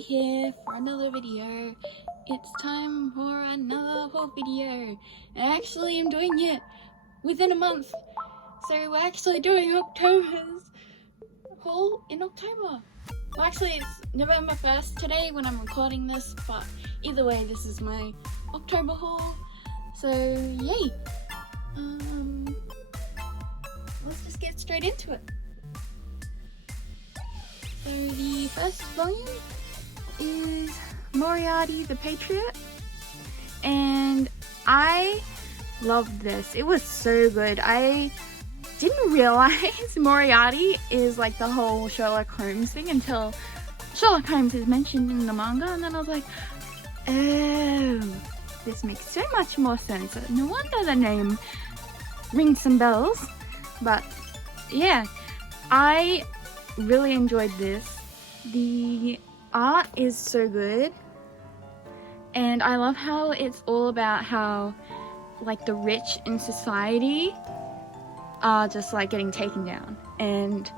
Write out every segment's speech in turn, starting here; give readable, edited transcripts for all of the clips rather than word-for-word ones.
here for another video. It's time for another haul video. And actually I'm doing it within a month. So we're actually doing October's haul in October. Well, actually it's November 1st today when I'm recording this, but either way this is my October haul. So yay! Let's just get straight into it. So the first volume is Moriarty the Patriot, and I loved this. It was so good. I didn't realize Moriarty is like the whole Sherlock Holmes thing until Sherlock Holmes is mentioned in the manga, and then I was like, oh, this makes so much more sense. No wonder the name rings some bells. But yeah, I really enjoyed this. The art is so good, and I love how it's all about how like the rich in society are just like getting taken down. And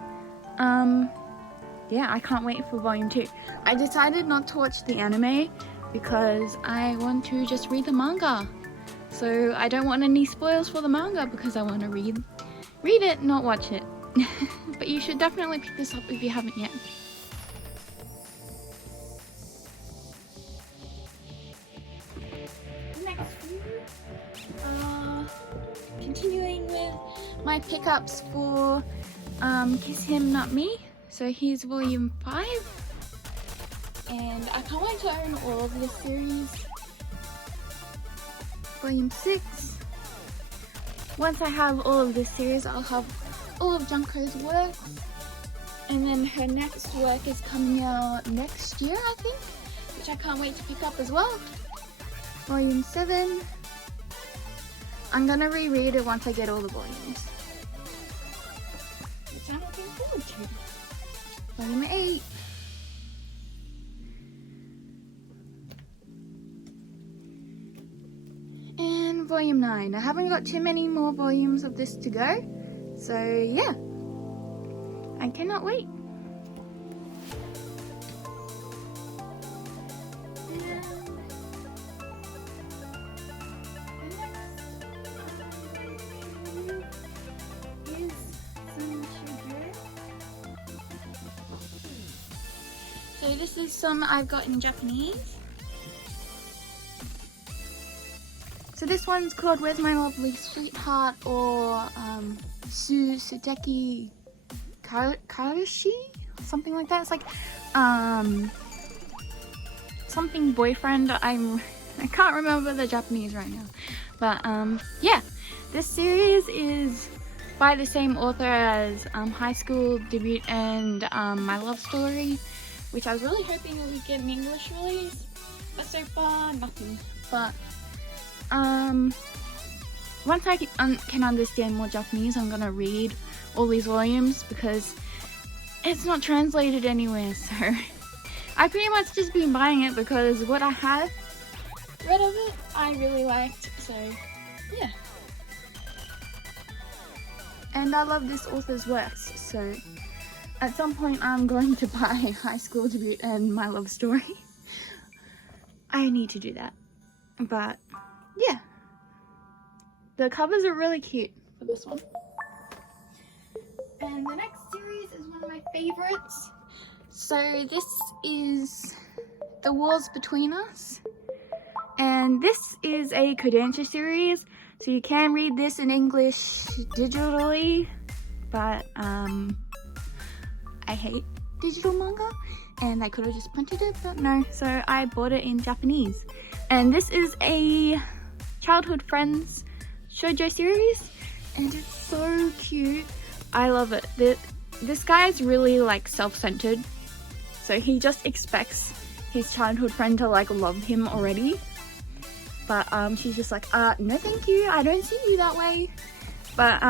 yeah, I can't wait for volume 2. I decided not to watch the anime because I want to just read the manga. So I don't want any spoils for the manga because I want to read it, not watch it. But you should definitely pick this up if you haven't yet. Next few, continuing with my pickups for Kiss Him Not Me. So here's volume 5, and I can't wait to own all of this series. Volume 6. Once I have all of this series, I'll have all of Junko's work, and then her next work is coming out next year, I think, which I can't wait to pick up as well. Volume 7. I'm gonna reread it once I get all the volumes, which I'm looking forward to. Volume 8. And volume 9. I haven't got too many more volumes of this to go. So yeah, I cannot wait. So this is some I've got in Japanese. So this one's called Where's My Lovely Sweetheart, or Suteki Karushi? Something like that. It's like something boyfriend. I can't remember the Japanese right now. But yeah, this series is by the same author as High School Debut and My Love Story, which I was really hoping we would get an English release, but so far nothing. But once I can understand more Japanese, I'm gonna read all these volumes because it's not translated anywhere. So I pretty much just been buying it because what I have read of it I really liked. So yeah, and I love this author's works. So at some point I'm going to buy High School Debut and My Love Story. I need to do that. But yeah, the covers are really cute for this one. And the next series is one of my favorites. So this is The Wars Between Us. And this is a Kodansha series. So you can read this in English digitally, but I hate digital manga, and I could have just printed it, but no. So I bought it in Japanese. And this is a childhood friends shoujo series, and it's so cute. I love it. This guy is really like self-centered, so he just expects his childhood friend to like love him already, but she's just like, no thank you, I don't see you that way. But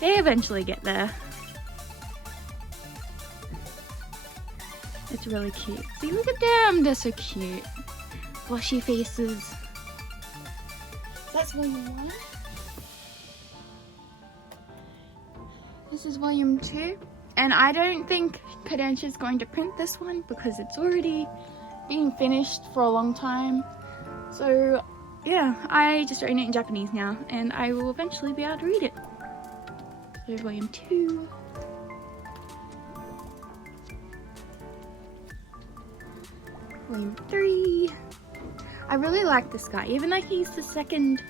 they eventually get there. It's really cute. See, look at them, they're so cute. Blushy faces. So that's volume 1. This is volume 2. And I don't think Kodansha is going to print this one because it's already been finished for a long time. So yeah, I just own it in Japanese now, and I will eventually be able to read it. So volume 2. Volume 3. I really like this guy, even though he's the second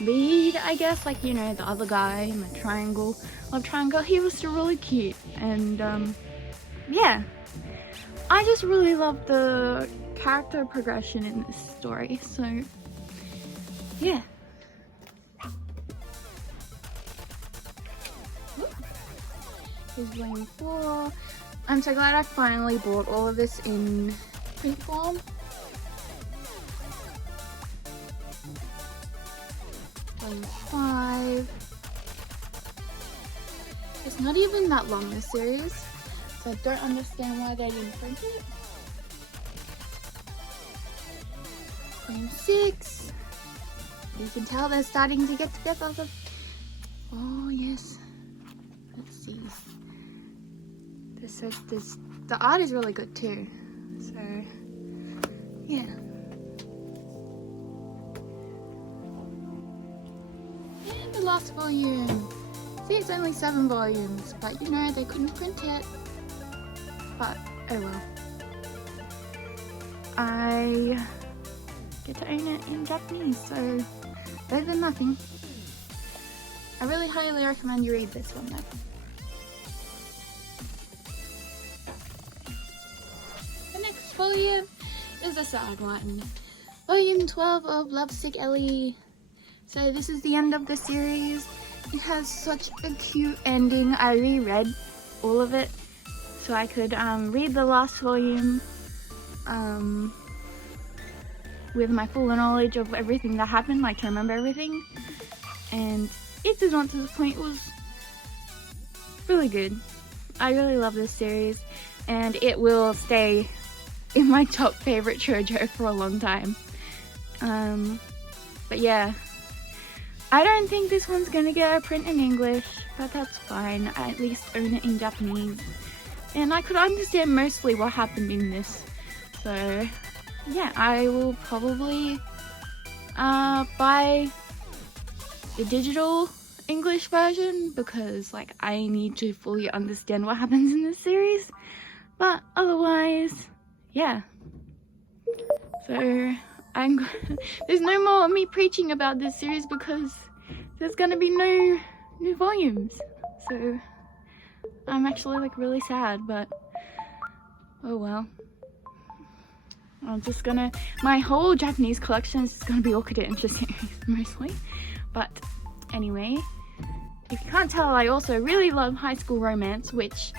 lead, I guess, like, you know, the other guy in the triangle, love triangle. He was still really cute, and yeah, I just really love the character progression in this story, so yeah. Here's volume 4. I'm so glad I finally bought all of this in print form. Volume 5. It's not even that long, this series, so I don't understand why they didn't print it. Volume 6. You can tell they're starting to get together. Oh yes. Let's see. The art is really good too. So yeah. And the last volume. See, it's only 7 volumes, but you know, they couldn't print it. But oh well. I get to own it in Japanese, so better than nothing. I really highly recommend you read this one though. The next volume is a sad one. Volume 12 of Lovesick Ellie. So this is the end of the series. It has such a cute ending. I reread all of it so I could read the last volume with my full knowledge of everything that happened, like to remember everything. And it did not disappoint. It was really good. I really love this series, and it will stay in my top favorite shoujo for a long time. But yeah, I don't think this one's gonna get a print in English, but that's fine. I at least own it in Japanese, and I could understand mostly what happened in this. So yeah, I will probably buy the digital English version because like I need to fully understand what happens in this series. But otherwise, yeah. So there's no more of me preaching about this series because there's gonna be no new volumes. So I'm actually like really sad, but oh well. I'm just gonna, my whole Japanese collection is gonna be all Kodansha series mostly. But anyway, if you can't tell, I also really love high school romance, which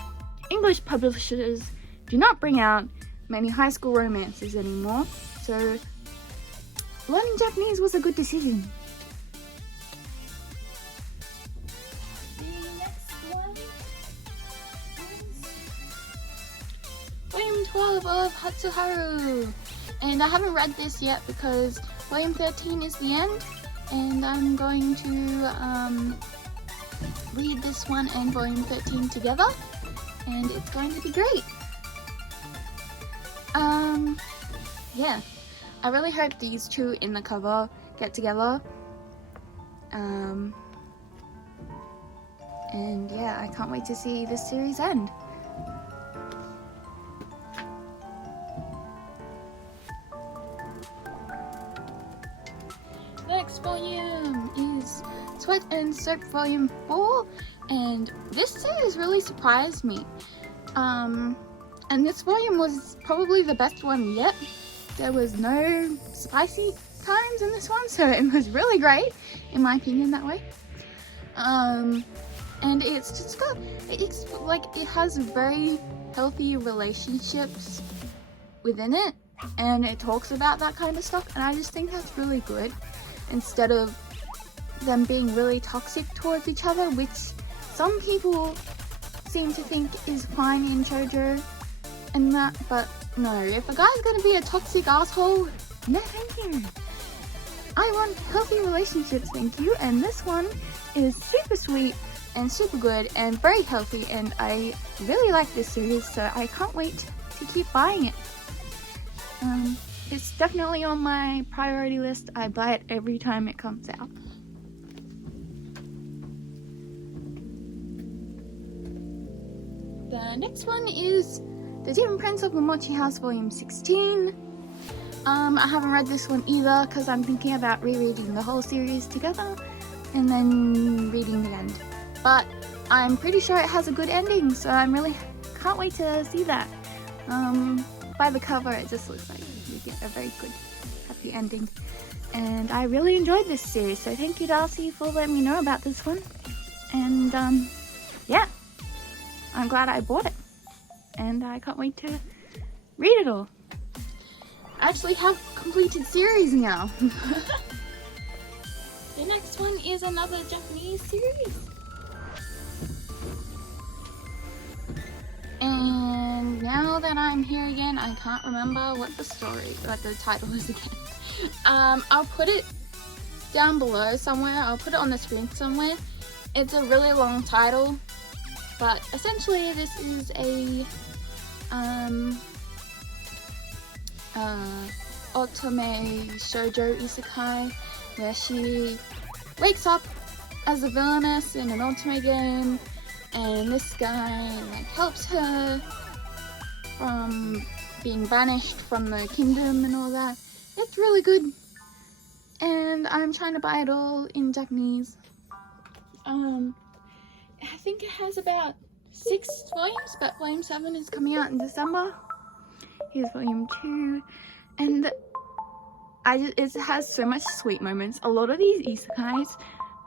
English publishers do not bring out many high school romances anymore. So learning Japanese was a good decision. The next one is Volume 12 of Hatsuharu. And I haven't read this yet because Volume 13 is the end. And I'm going to read this one and Volume 13 together. And it's going to be great. Yeah. I really hope these two in the cover get together. And yeah, I can't wait to see this series end. Next volume is Sweat and Soap Volume 4, and this series really surprised me. And this volume was probably the best one yet. There was no spicy times in this one, so it was really great, in my opinion, that way. And it's just got, it's like, it has very healthy relationships within it, and it talks about that kind of stuff, and I just think that's really good, instead of them being really toxic towards each other, which some people seem to think is fine in shoujo and that, but no, if a guy's gonna be a toxic asshole, no thank you. I want healthy relationships, thank you, and this one is super sweet and super good and very healthy, and I really like this series, so I can't wait to keep buying it. It's definitely on my priority list. I buy it every time it comes out. The next one is The Demon Prince of the Mochi House Volume 16. I haven't read this one either because I'm thinking about rereading the whole series together and then reading the end. But I'm pretty sure it has a good ending, so I'm really can't wait to see that. By the cover, it just looks like you get a very good, happy ending. And I really enjoyed this series, so thank you, Darcy, for letting me know about this one. And yeah, I'm glad I bought it. And I can't wait to read it all. I actually have completed series now. The next one is another Japanese series. And now that I'm here again, I can't remember what the title is again. I'll put it down below somewhere. I'll put it on the screen somewhere. It's a really long title, but essentially this is a otome shoujo isekai where she wakes up as a villainess in an otome game, and this guy like helps her from being banished from the kingdom and all that. It's really good, and I'm trying to buy it all in Japanese. I think it has about 6 volumes, but volume 7 is coming out in December. Here's volume 2, and it has so much sweet moments. A lot of these isekais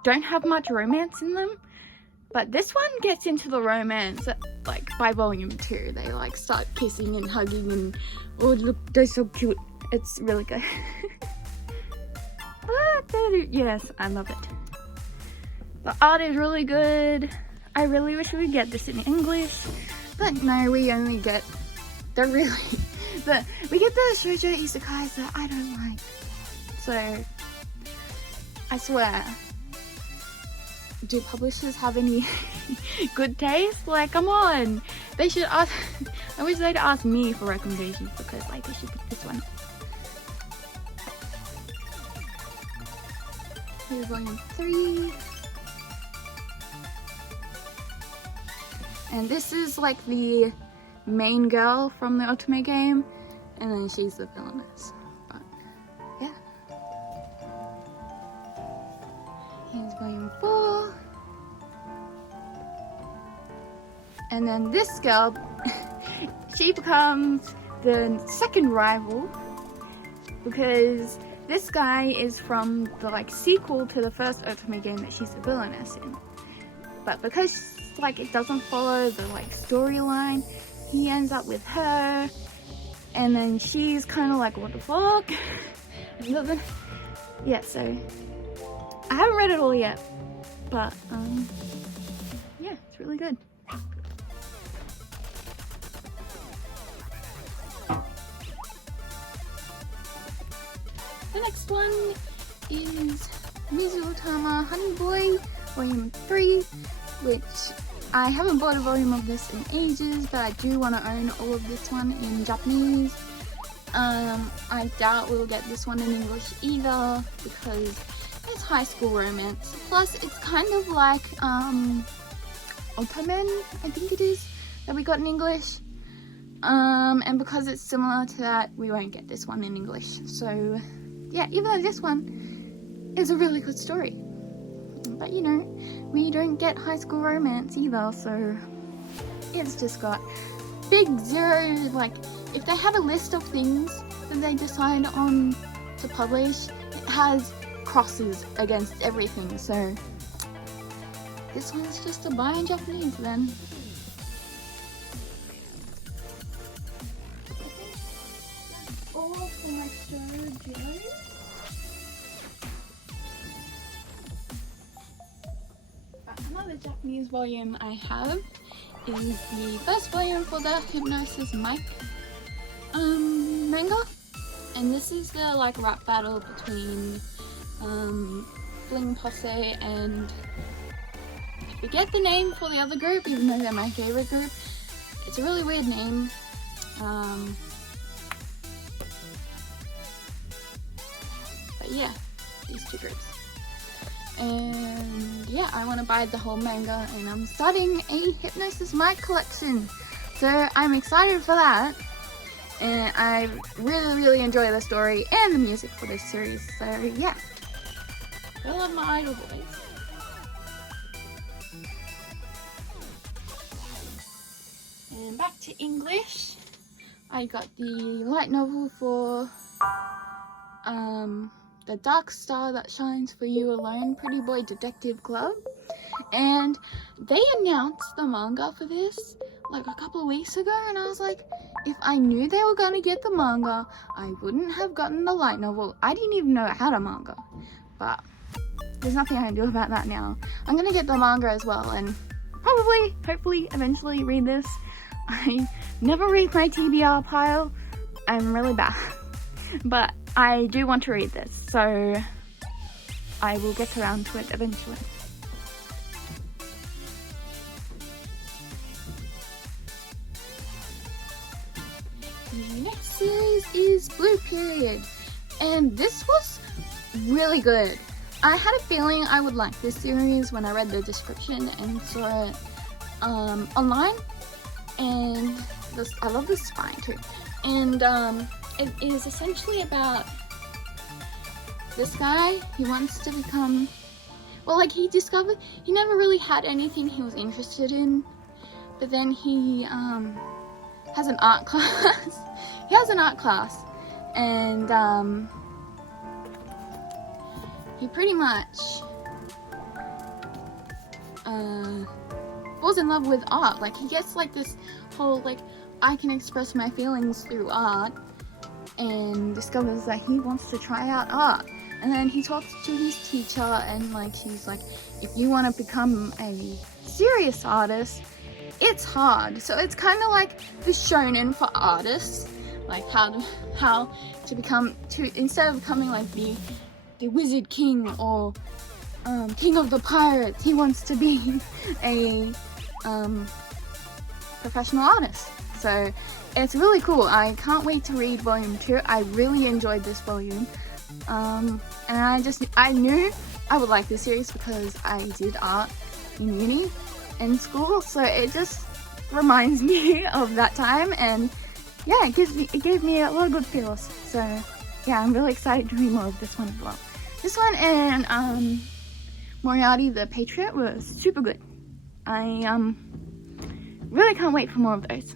don't have much romance in them, but this one gets into the romance like by volume 2. They like start kissing and hugging and oh look, they're so cute. It's really good. Yes, I love it. The art is really good. I really wish we could get this in English, but no, we only get we get the shoujo isekais that I don't like. So I swear, do publishers have any good taste? Like, come on, they should ask. I wish they'd ask me for recommendations, because like they should pick this one. Here's volume 3. And this is like the main girl from the otome game, and then she's the villainess. But yeah. Here's volume 4. And then this girl, she becomes the second rival, because this guy is from the like sequel to the first otome game that she's the villainess in. But because like it doesn't follow the like storyline, he ends up with her, and then she's kind of like, what the fuck? Yeah, so I haven't read it all yet, but yeah, it's really good. The next one is Mizutama Honey Boy Volume 3, which I haven't bought a volume of this in ages, but I do want to own all of this one in Japanese. I doubt we'll get this one in English either, because it's high school romance. Plus, it's kind of like Otamen, I think it is, that we got in English. And because it's similar to that, we won't get this one in English. So yeah, even though this one is a really good story, but you know, we don't get high school romance either, so it's just got big zero. Like, if they have a list of things that they decide on to publish, it has crosses against everything, so this one's just a buy in Japanese then. All for my shoujo. Another Japanese volume I have is the first volume for the Hypnosis Mike manga, and this is the like rap battle between Bling Posse and I forget the name for the other group, even though they're my favorite group. It's a really weird name. But yeah, these two groups. And yeah, I want to buy the whole manga, and I'm starting a Hypnosis Mic collection. So I'm excited for that. And I really enjoy the story and the music for this series. So yeah, I love my idol voice. And back to English. I got the light novel for The Dark Star That Shines for You Alone, Pretty Boy Detective Club. And they announced the manga for this like a couple of weeks ago, and I was like, if I knew they were gonna get the manga, I wouldn't have gotten the light novel. I didn't even know it had a manga, but there's nothing I can do about that now. I'm gonna get the manga as well, and probably, hopefully, eventually read this. I never read my TBR pile. I'm really bad, but I do want to read this, so I will get around to it eventually. The next series is Blue Period, and this was really good. I had a feeling I would like this series when I read the description and saw it online, and I love the spine too. And it is essentially about this guy. He wants to become, well, like, he discovered he never really had anything he was interested in, but then he has an art class. He has an art class, and he pretty much falls in love with art. Like, he gets like this whole, like, I can express my feelings through art, and discovers that he wants to try out art. And then he talks to his teacher, and like, she's like, if you want to become a serious artist, it's hard. So it's kind of like the shonen for artists, like how to become, instead of becoming like the wizard king or king of the pirates, he wants to be a professional artist. So it's really cool. I can't wait to read volume 2. I really enjoyed this volume, and I knew I would like this series because I did art in uni and school, so it just reminds me of that time, and yeah, it gave me a lot of good feels. So yeah, I'm really excited to read more of this one as well. This one and Moriarty the Patriot was super good. I really can't wait for more of those.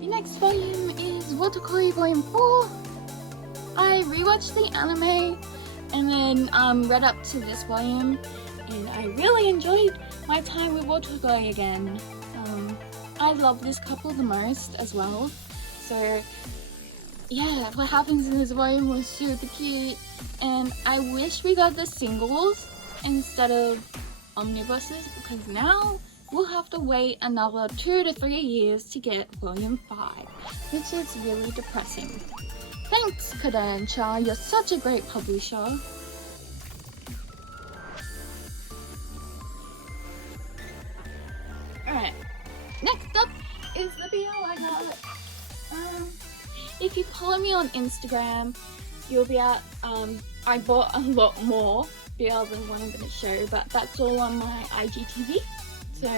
The next volume is Wotakoi Volume 4. I rewatched the anime and then read up to this volume, and I really enjoyed my time with Wotakoi again. I love this couple the most as well. So yeah, what happens in this volume was super cute, and I wish we got the singles instead of omnibuses, because now we'll have to wait another 2 to 3 years to get volume 5, which is really depressing. Thanks, Kodansha, you're such a great publisher. Alright, next up is the BL I got. If you follow me on Instagram, you'll be out. I bought a lot more BL than what I'm going to show, but that's all on my IGTV. So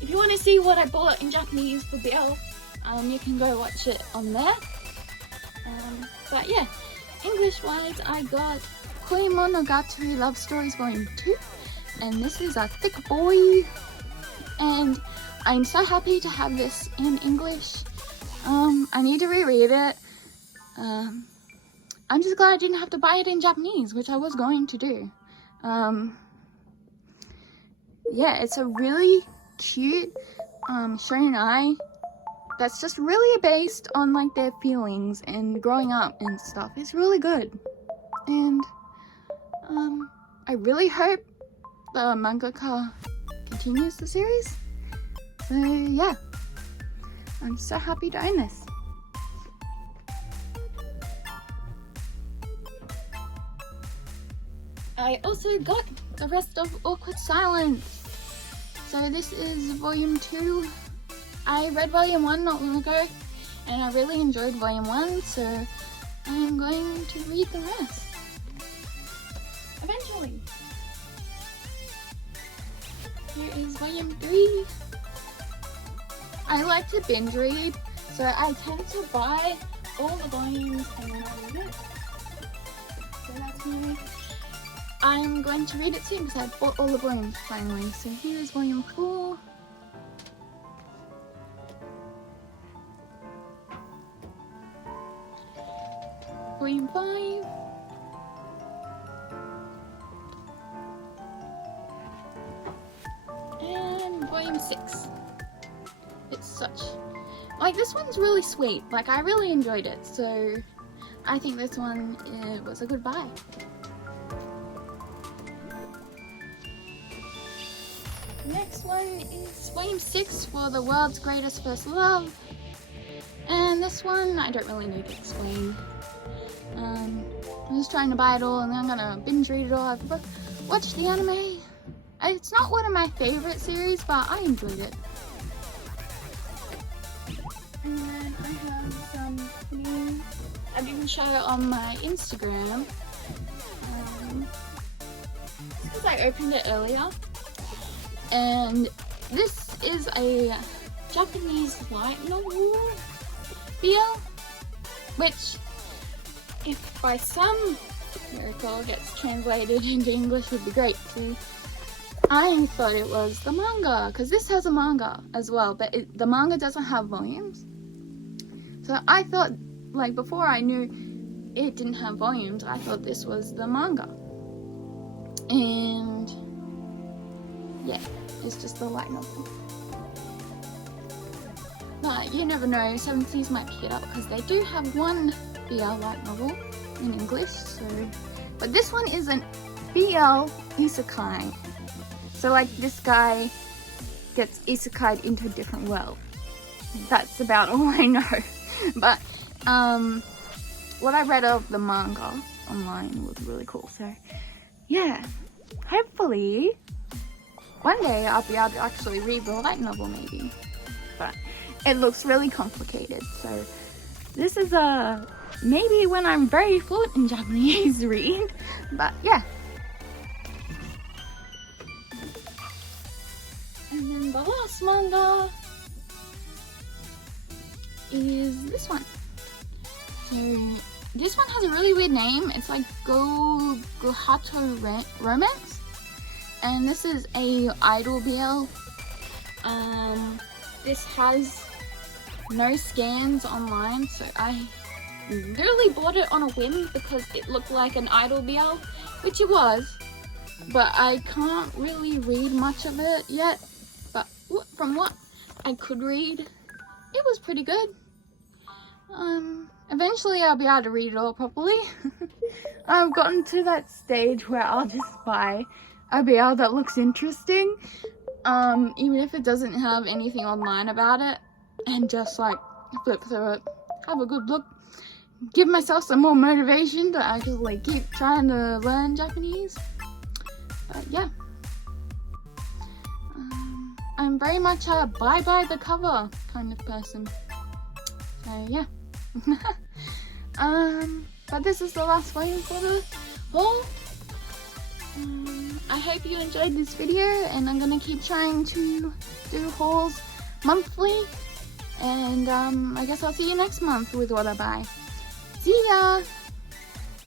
if you want to see what I bought in Japanese for BL, you can go watch it on there. But yeah, English-wise, I got Koi Monogatari Love Stories Volume 2, and this is a thick boy, and I'm so happy to have this in English. I need to reread it. I'm just glad I didn't have to buy it in Japanese, which I was going to do. Yeah, it's a really cute shonen that's just really based on like their feelings and growing up and stuff. It's really good, and I really hope the mangaka continues the series. So yeah, I'm so happy to own this. I also got the rest of Awkward Silence. So this is volume 2. I read volume 1 not long ago and I really enjoyed volume 1, so I am going to read the rest eventually. Here is volume 3. I like to binge read, so I tend to buy all the volumes and not read it. So that's me. I'm going to read it soon because I bought all the volumes finally. So here is volume 4. Volume 5. And volume 6. It's such, like, this one's really sweet. Like, I really enjoyed it, so I think this one was a good buy. Next one is volume 6 for The World's Greatest First Love. And this one, I don't really need to explain. I'm just trying to buy it all and then I'm gonna binge read it all. I've watched the anime. It's not one of my favorite series, but I enjoyed it. And then I have some new, I didn't show it on my Instagram. Because I opened it earlier. And this is a Japanese light novel BL, which, if by some miracle gets translated into English, would be great too. I thought it was the manga, because this has a manga as well, but the manga doesn't have volumes. So I thought, like, before I knew it didn't have volumes, I thought this was the manga. And yeah, it's just the light novel. But you never know, 7 Seas might pick it up because they do have one BL light novel in English. So, but this one is an BL isekai. So like this guy gets isekai'd into a different world. That's about all I know. But what I read of the manga online was really cool. So yeah, hopefully one day I'll be able to actually read the light novel maybe. But it looks really complicated. So this is maybe when I'm very fluent in Japanese read. But yeah. And then the last manga is this one. So this one has a really weird name. It's like Gohato Romance. And this is a idol BL. This has no scans online, so I literally bought it on a whim because it looked like an idol BL, which it was, but I can't really read much of it yet. But from what I could read, it was pretty good. Eventually I'll be able to read it all properly. I've gotten to that stage where I'll just buy a BL that looks interesting, even if it doesn't have anything online about it, and just like flip through it, have a good look, give myself some more motivation to actually keep trying to learn Japanese. But yeah, I'm very much a buy by the cover kind of person. So yeah. But this is the last volume for the haul. I hope you enjoyed this video, and I'm gonna keep trying to do hauls monthly, and I guess I'll see you next month with what I buy. See ya!